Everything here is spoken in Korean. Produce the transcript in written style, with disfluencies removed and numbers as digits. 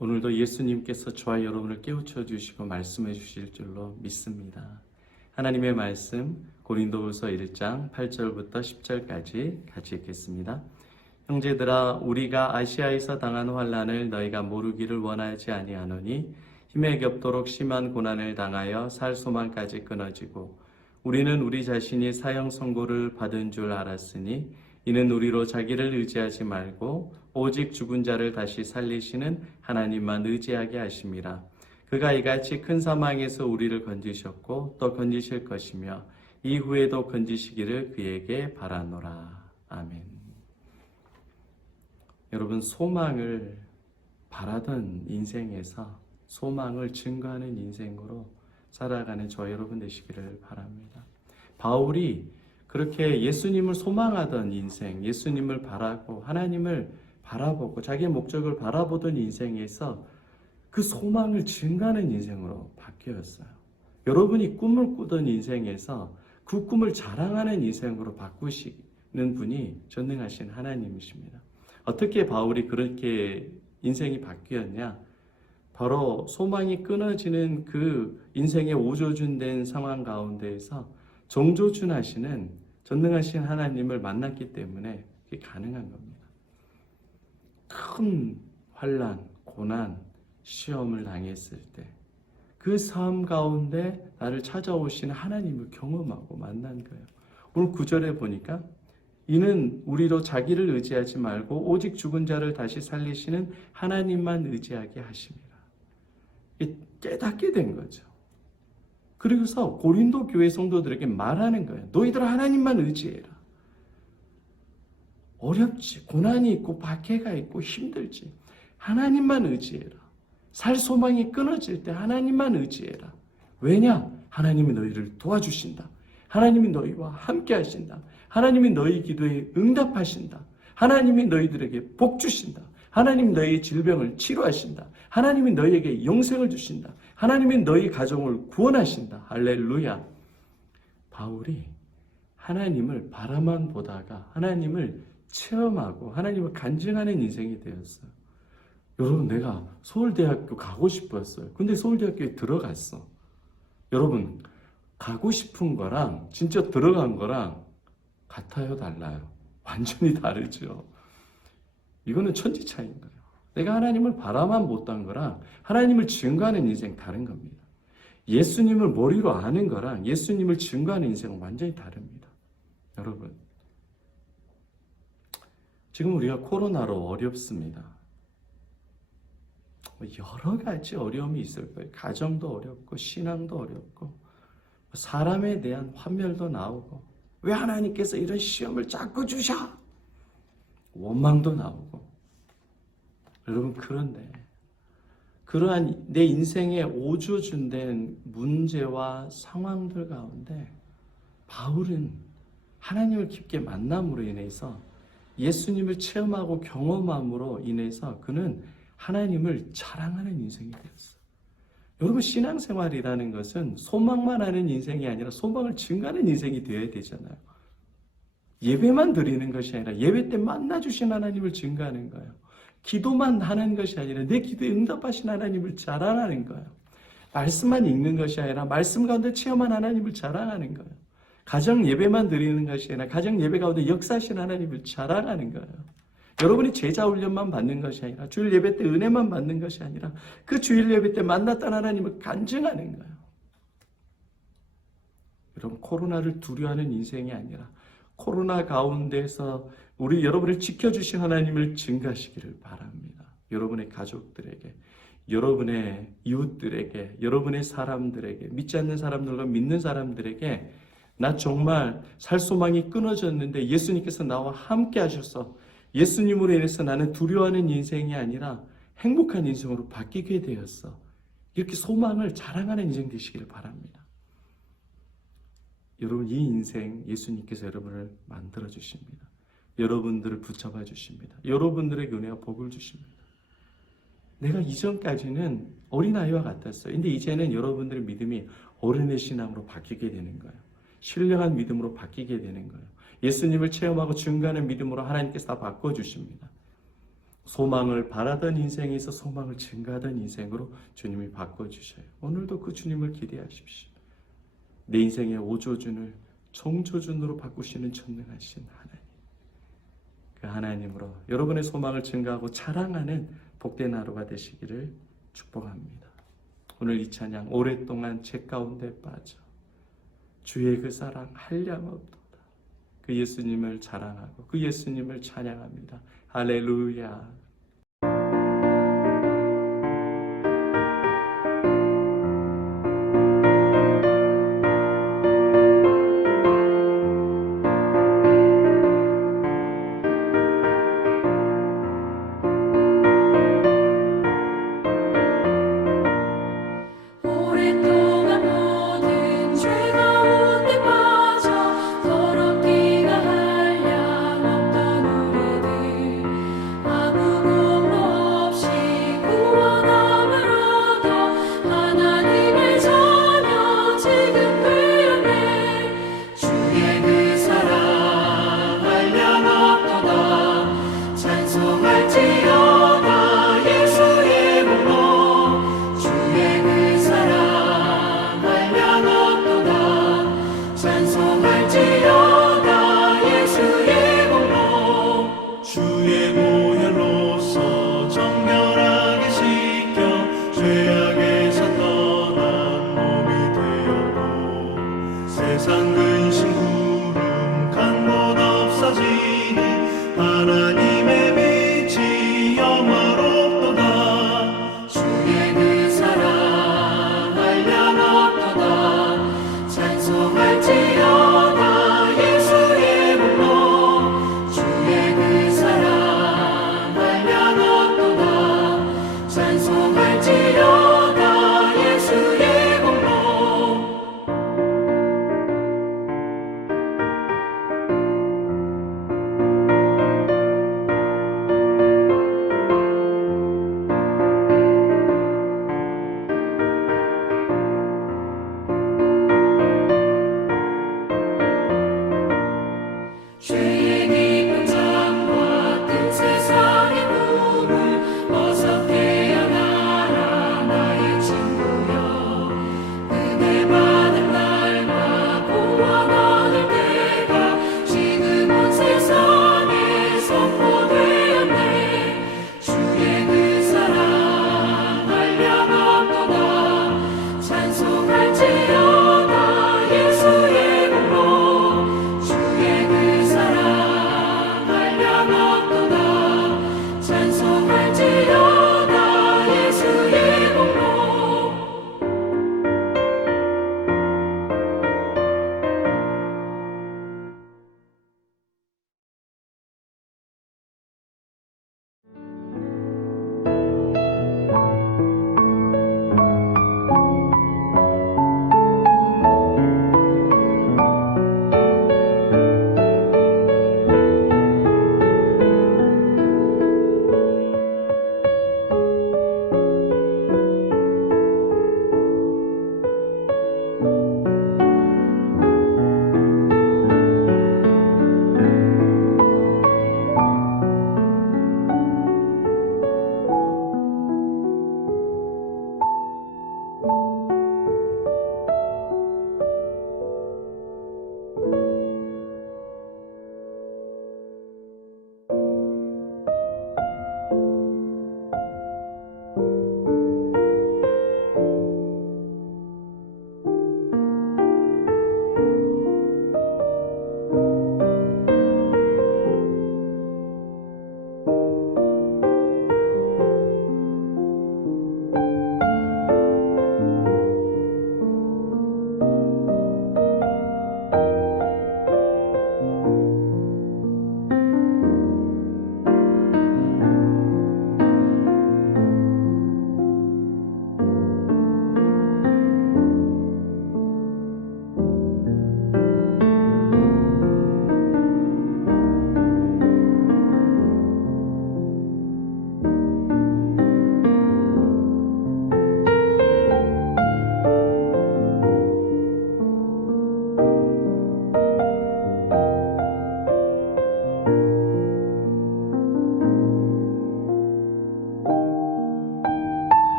오늘도 예수님께서 저와 여러분을 깨우쳐 주시고 말씀해 주실 줄로 믿습니다. 하나님의 말씀 고린도후서 1장 8절부터 10절까지 같이 읽겠습니다. 형제들아, 우리가 아시아에서 당한 환난을 너희가 모르기를 원하지 아니하노니 힘에 겹도록 심한 고난을 당하여 살 소망까지 끊어지고 우리는 우리 자신이 사형 선고를 받은 줄 알았으니 이는 우리로 자기를 의지하지 말고 오직 죽은 자를 다시 살리시는 하나님만 의지하게 하심이라. 그가 이같이 큰 사망에서 우리를 건지셨고 또 건지실 것이며 이후에도 건지시기를 그에게 바라노라. 아멘. 여러분, 소망을 바라던 인생에서 소망을 증거하는 인생으로 살아가는 저 여러분 되시기를 바랍니다. 바울이 그렇게 예수님을 소망하던 인생, 예수님을 바라고 하나님을 바라보고 자기의 목적을 바라보던 인생에서 그 소망을 증가하는 인생으로 바뀌었어요. 여러분이 꿈을 꾸던 인생에서 그 꿈을 자랑하는 인생으로 바꾸시는 분이 전능하신 하나님이십니다. 어떻게 바울이 그렇게 인생이 바뀌었냐? 바로 소망이 끊어지는 그 인생의 오조준된 상황 가운데에서 정조준하시는 전능하신 하나님을 만났기 때문에 그게 가능한 겁니다. 큰 환난, 고난, 시험을 당했을 때 그 삶 가운데 나를 찾아오시는 하나님을 경험하고 만난 거예요. 오늘 9절에 보니까 이는 우리로 자기를 의지하지 말고 오직 죽은 자를 다시 살리시는 하나님만 의지하게 하심이라. 깨닫게 된 거죠. 그리고서 고린도 교회 성도들에게 말하는 거예요. 너희들 하나님만 의지해라. 어렵지, 고난이 있고 박해가 있고 힘들지. 하나님만 의지해라. 살 소망이 끊어질 때 하나님만 의지해라. 왜냐? 하나님이 너희를 도와주신다. 하나님이 너희와 함께 하신다. 하나님이 너희 기도에 응답하신다. 하나님이 너희들에게 복 주신다. 하나님이 너희의 질병을 치료하신다. 하나님이 너희에게 영생을 주신다. 하나님이 너희 가정을 구원하신다. 할렐루야. 바울이 하나님을 바라만 보다가 하나님을 체험하고 하나님을 간증하는 인생이 되었어요. 여러분, 내가 서울대학교 가고 싶었어요. 근데 서울대학교에 들어갔어. 여러분, 가고 싶은 거랑 진짜 들어간 거랑 같아요, 달라요? 완전히 다르죠. 이거는 천지 차이인 거예요. 내가 하나님을 바라만 못한 거랑 하나님을 증거하는 인생 다른 겁니다. 예수님을 머리로 아는 거랑 예수님을 증거하는 인생은 완전히 다릅니다. 여러분, 지금 우리가 코로나로 어렵습니다. 여러 가지 어려움이 있을 거예요. 가정도 어렵고 신앙도 어렵고 사람에 대한 환멸도 나오고 왜 하나님께서 이런 시험을 자꾸 주셔? 원망도 나오고. 여러분, 그런데 그러한 내 인생의 오조준된 문제와 상황들 가운데 바울은 하나님을 깊게 만남으로 인해서 예수님을 체험하고 경험함으로 인해서 그는 하나님을 자랑하는 인생이 되었어요. 여러분, 신앙생활이라는 것은 소망만 하는 인생이 아니라 소망을 증가하는 인생이 되어야 되잖아요. 예배만 드리는 것이 아니라 예배 때 만나주신 하나님을 증가하는 거예요. 기도만 하는 것이 아니라 내 기도에 응답하신 하나님을 자랑하는 거예요. 말씀만 읽는 것이 아니라 말씀 가운데 체험한 하나님을 자랑하는 거예요. 가정 예배만 드리는 것이 아니라 가정 예배 가운데 역사하신 하나님을 자랑하는 거예요. 여러분이 제자 훈련만 받는 것이 아니라 주일 예배 때 은혜만 받는 것이 아니라 그 주일 예배 때 만났던 하나님을 간증하는 거예요. 여러분, 코로나를 두려워하는 인생이 아니라 코로나 가운데서 여러분을 지켜주신 하나님을 증가하시기를 바랍니다. 여러분의 가족들에게, 여러분의 이웃들에게, 여러분의 사람들에게, 믿지 않는 사람들과 믿는 사람들에게 나 정말 살 소망이 끊어졌는데 예수님께서 나와 함께 하셔서 예수님으로 인해서 나는 두려워하는 인생이 아니라 행복한 인생으로 바뀌게 되었어. 이렇게 소망을 자랑하는 인생 되시기를 바랍니다. 여러분, 이 인생 예수님께서 여러분을 만들어 주십니다. 여러분들을 붙잡아 주십니다. 여러분들에게 은혜와 복을 주십니다. 내가 이전까지는 어린아이와 같았어요. 근데 이제는 여러분들의 믿음이 어른의 신앙으로 바뀌게 되는 거예요. 신령한 믿음으로 바뀌게 되는 거예요. 예수님을 체험하고 증거하는 믿음으로 하나님께서 다 바꿔주십니다. 소망을 바라던 인생에서 소망을 증가하던 인생으로 주님이 바꿔주셔요. 오늘도 그 주님을 기대하십시오. 내 인생의 오조준을 총조준으로 바꾸시는 전능하신 하나님. 그 하나님으로 여러분의 소망을 증가하고 자랑하는 복된 하루가 되시기를 축복합니다. 오늘 이 찬양 오랫동안 죄 가운데 빠져 주의 그 사랑 한량 없도다. 그 예수님을 자랑하고 그 예수님을 찬양합니다. 할렐루야.